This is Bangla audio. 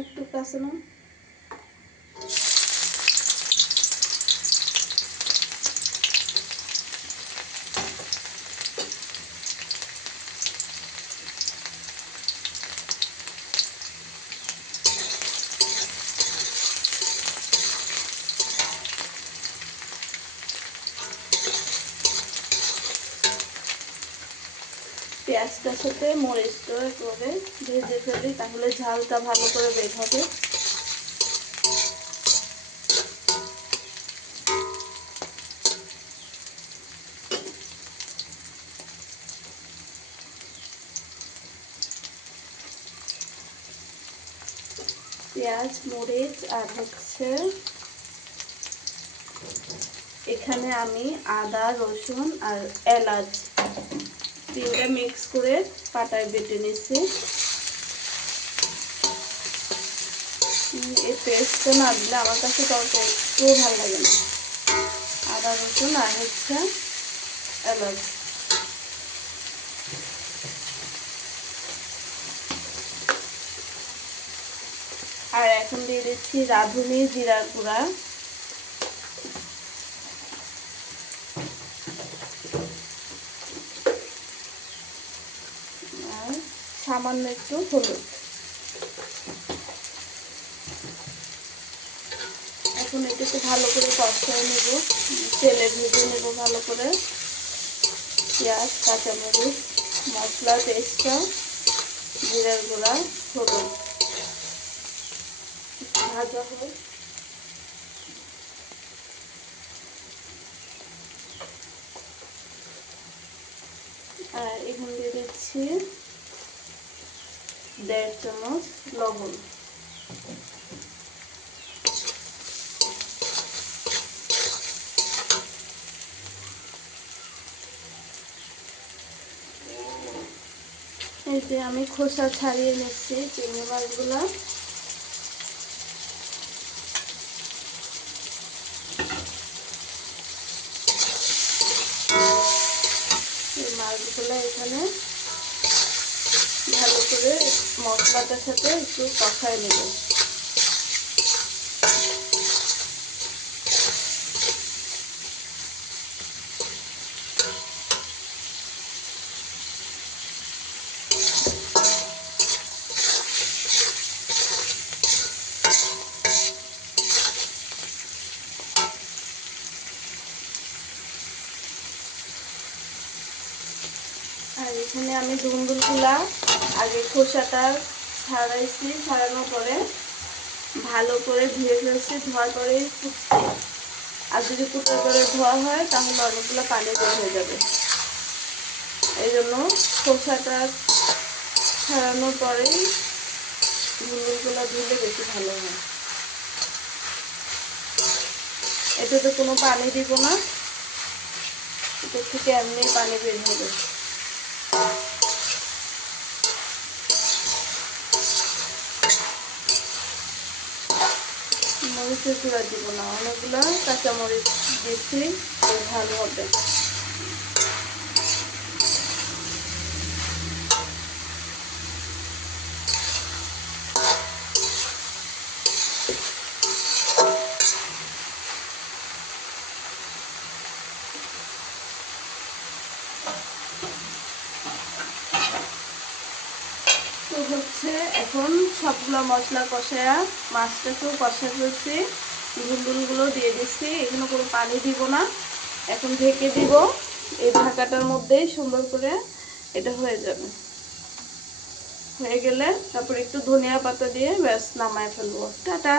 একটু কাছে নাও। পেঁয়াজটার সাথে মরিচটা এভাবে ভেজে ফেলি, তাহলে ঝালটা ভালো করে বের হবে। পেঁয়াজ, মরিচ আর হচ্ছে এখানে আমি আদা, রসুন আর এলাচ তিনটা মিক্স করে পাটায় বেটে নিচ্ছি। এই পেস্টটা না দিলে আমার কাছে তরকারি একটু ভালো লাগে না। আদা, রসুন আর হচ্ছে এলাচ। আর এখন দিয়ে দিচ্ছি রাঁধুনি জিরার গুঁড়া, আর সামান্য একটু হলুদ। এখন এটাকে ভালো করে কষিয়ে নেব, তেলে ভেজে নেব ভালো করে। পেঁয়াজ, কাঁচামরিচ, মশলা, তেজটা, জিরার গুঁড়া, হলুদ ভাজা হয়। আর এখন দিয়ে দিচ্ছি 1.5 চামচ লবণ। এই যে আমি খোসা ছাড়িয়ে নিচ্ছি চিংড়ি মাছগুলো। এই মাছগুলো এখানে ভালো করে মশলাটার সাথে একটু কষায় নেব। আর এখানে আমি ডুমরুলগুলা আগে খোসাটা ছাড়াইছি, ছাড়ানোর পরে ভালো করে ধুয়ে ফেলছি, ধোয়ার পরে কুটছি। আর যদি কুটার করে ধোয়া হয় তাহলে অনেকগুলো পানি বের হয়ে যাবে। এই জন্য খোসাটা ছাড়ানোর পরেই ডুমরুলগুলা ধুলে বেশি ভালো হয়। এটাতে কোনো পানি দিব না, এটা থেকে এমনি পানি বের হবে। মরিচের গুঁড়া দিব না, অনেকগুলো কাঁচামরিচ দিয়েছি, ঝাল হবে। তো হচ্ছে এখন সবগুলো মশলা কষায়া মাছটাকেও কষা ফেলছি, ঝুলগুলো দিয়ে দিচ্ছি। এখানে কোনো পানি দিব না, এখন ঢেকে দিব। এই ঢাকাটার মধ্যেই সুন্দর করে এটা হয়ে যাবে। হয়ে গেলে তারপর একটু ধনিয়া পাতা দিয়ে ব্যাস নামায় ফেলবো। টাটা।